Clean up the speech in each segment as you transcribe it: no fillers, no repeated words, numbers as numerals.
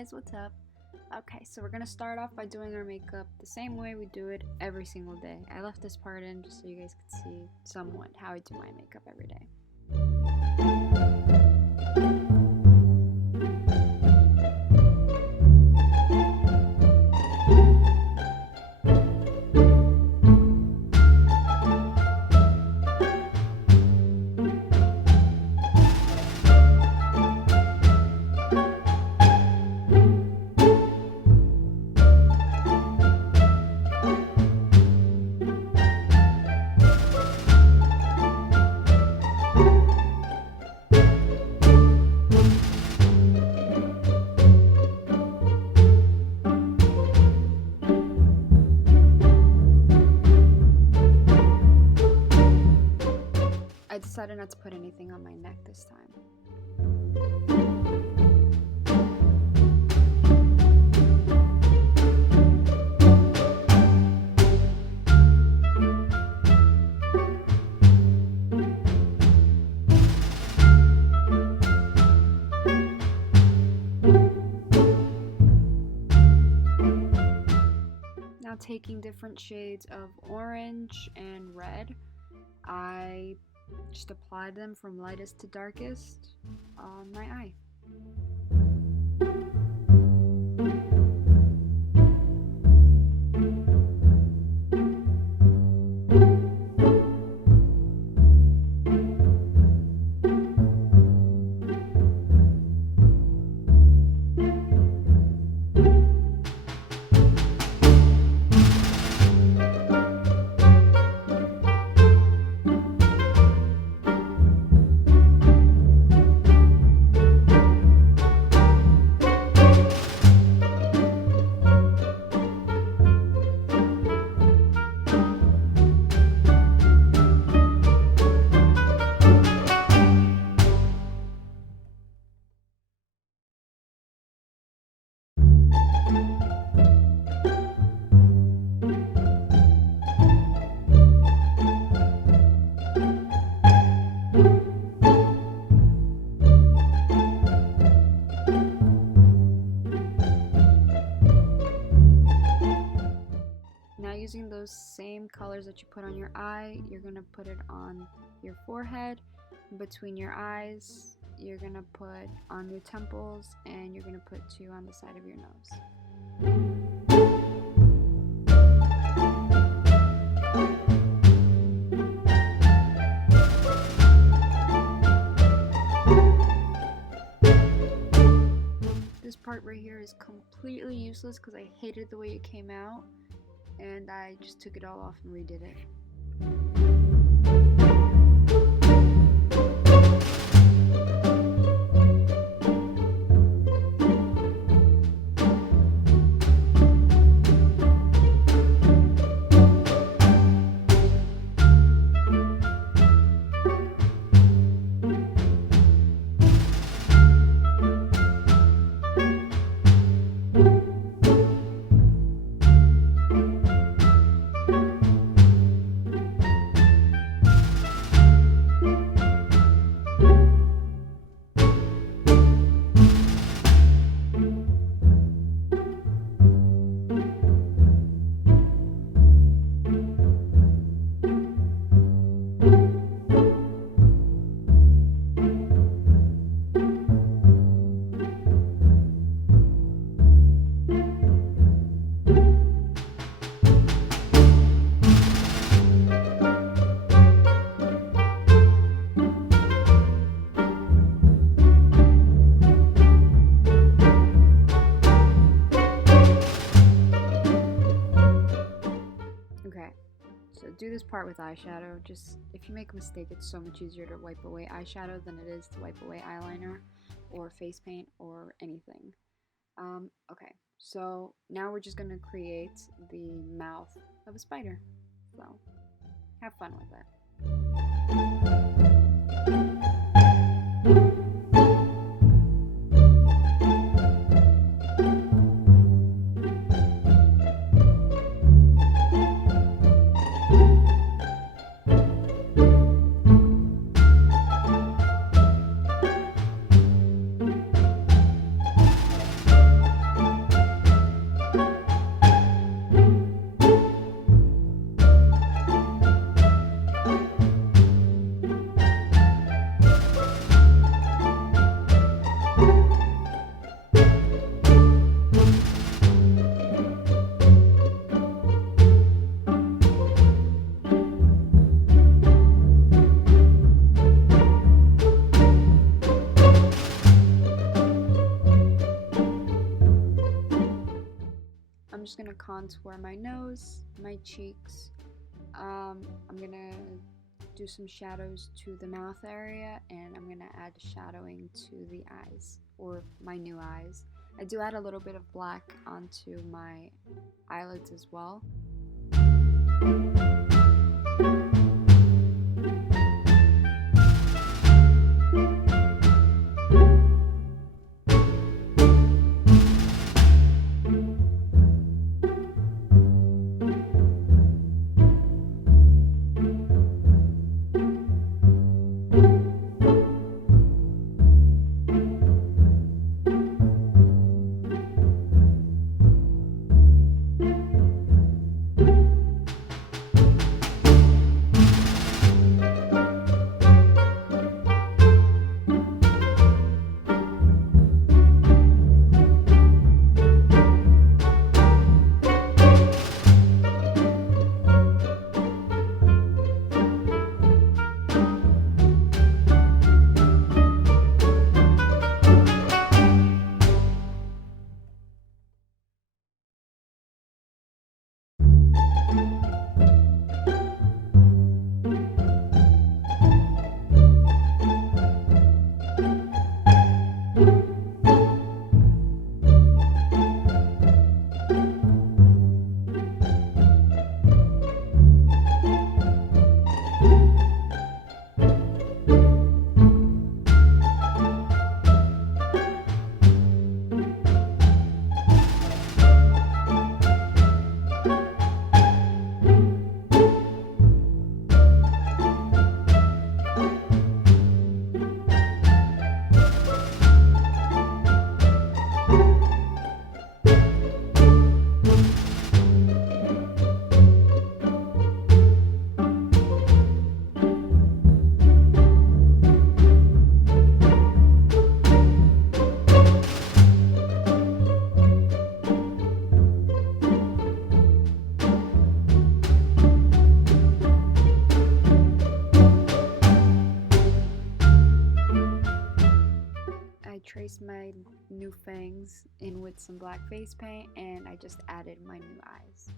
guys, what's up? Okay, so we're gonna start off by doing our makeup the same way we do it every single day. I left this part in just so you guys could see somewhat how I do my makeup every day. I decided not to put anything on my neck this time. Now taking different shades of orange and red, I just apply them from lightest to darkest on my eye. Now using those same colors that you put on your eye, you're going to put it on your forehead, between your eyes, you're going to put on your temples, and you're going to put two on the side of your nose. This part right here is completely useless because I hated the way it came out, and I just took it all off and redid it. Okay, so do this part with eyeshadow. Just if you make a mistake, it's so much easier to wipe away eyeshadow than it is to wipe away eyeliner or face paint or anything. Okay, so now we're just gonna create the mouth of a spider. So have fun with it. gonna contour my nose, my cheeks. I'm gonna do some shadows to the mouth area, and I'm gonna add shadowing to the eyes, or my new eyes. I do add a little bit of black onto my eyelids as well. Traced my new fangs in with some black face paint, and I just added my new eyes.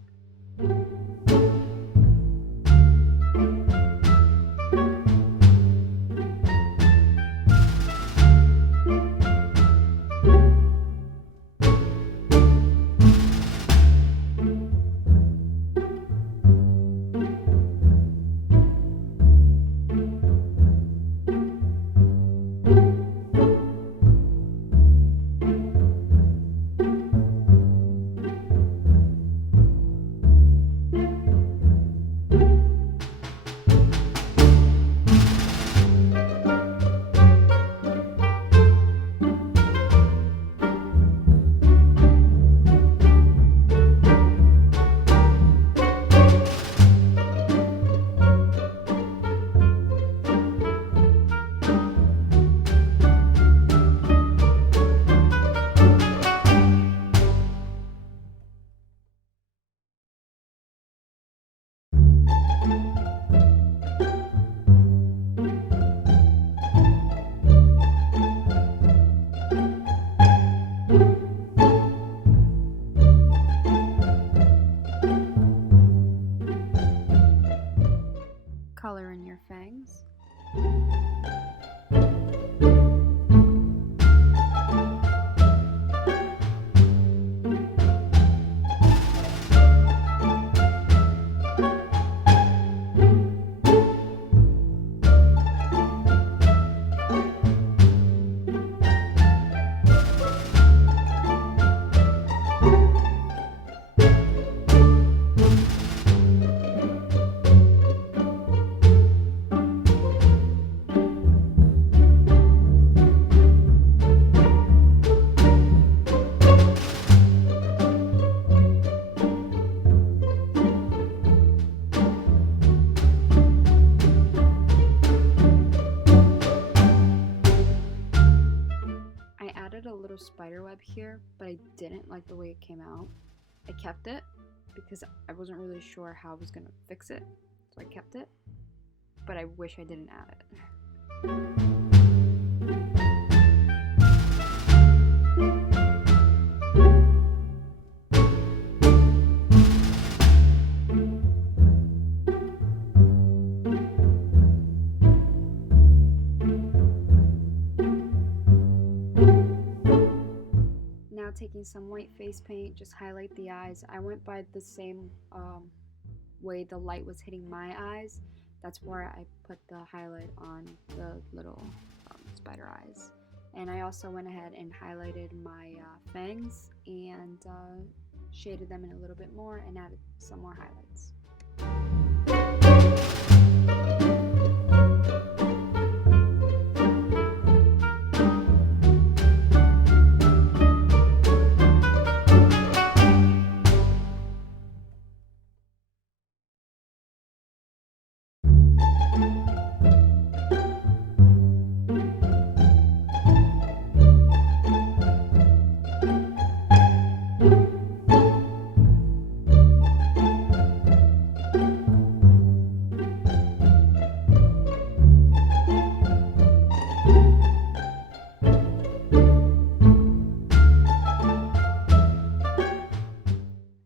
Color in your fangs. Spider web here, but I didn't like the way it came out. I kept it because I wasn't really sure how I was gonna fix it, so I kept it, but I wish I didn't add it. taking some white face paint, just highlight the eyes. I went by the same way the light was hitting my eyes. That's where I put the highlight on the little spider eyes. And I also went ahead and highlighted my fangs and shaded them in a little bit more and added some more highlights.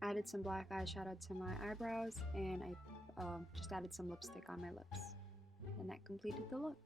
Added some black eyeshadow to my eyebrows, and I just added some lipstick on my lips, and that completed the look.